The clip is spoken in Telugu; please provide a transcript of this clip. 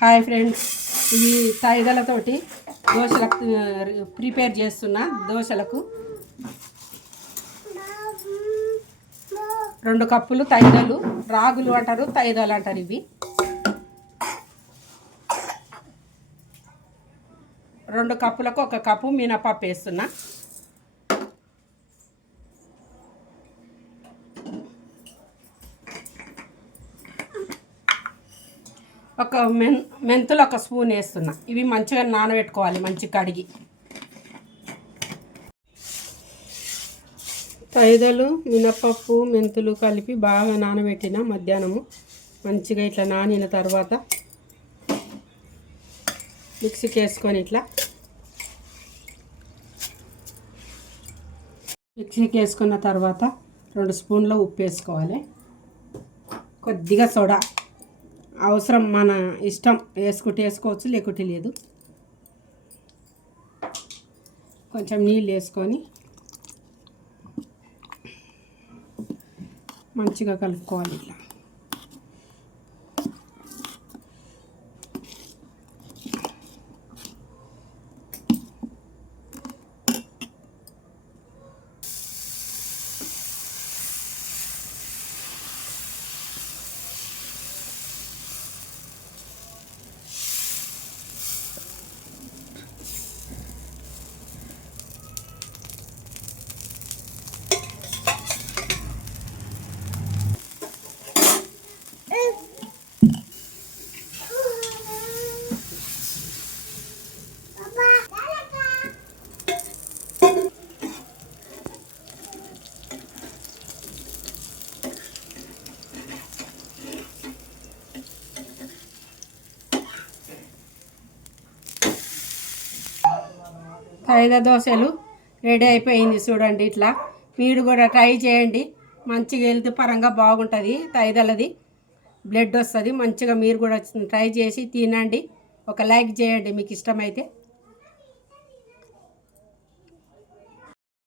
హాయ్ ఫ్రెండ్స్, ఇవి తాయిదలతోటి దోశలకు ప్రిపేర్ చేస్తున్నా. దోశలకు 2 కప్పులు తైదలు, రాగులు అంటారు, తైదలు అంటారు. ఇవి 2 కప్పులకు 1 కప్పు మినపప్పు వేస్తున్నా. ఒక మెంతులు 1 స్పూన్ వేస్తున్నా. ఇవి మంచిగా నానబెట్టుకోవాలి, మంచి కడిగి. తైదలు, మినపప్పు, మెంతులు కలిపి బాగా నానబెట్టిన మధ్యాహ్నము. మంచిగా ఇట్లా నానిన తర్వాత మిక్సీకి వేసుకొని మిక్సీకి వేసుకున్న తర్వాత 2 స్పూన్ల ఉప్పు వేసుకోవాలి. కొద్దిగా సోడా అవసరం, మన ఇష్టం, వేసుకుంటే వేసుకోవచ్చు, లేకుంటే లేదు. కొంచెం నీళ్ళు వేసుకొని మంచిగా కలుపుకోవాలి. ఇట్లా తైద దోశలు రెడీ అయిపోయింది. చూడండి, ఇట్లా మీరు కూడా ట్రై చేయండి. మంచిగా హెల్త్ పరంగా బాగుంటుంది. తైదలది బ్లడ్ వస్తుంది మంచిగా. మీరు కూడా ట్రై చేసి తినండి. ఒక లైక్ చేయండి మీకు ఇష్టమైతే.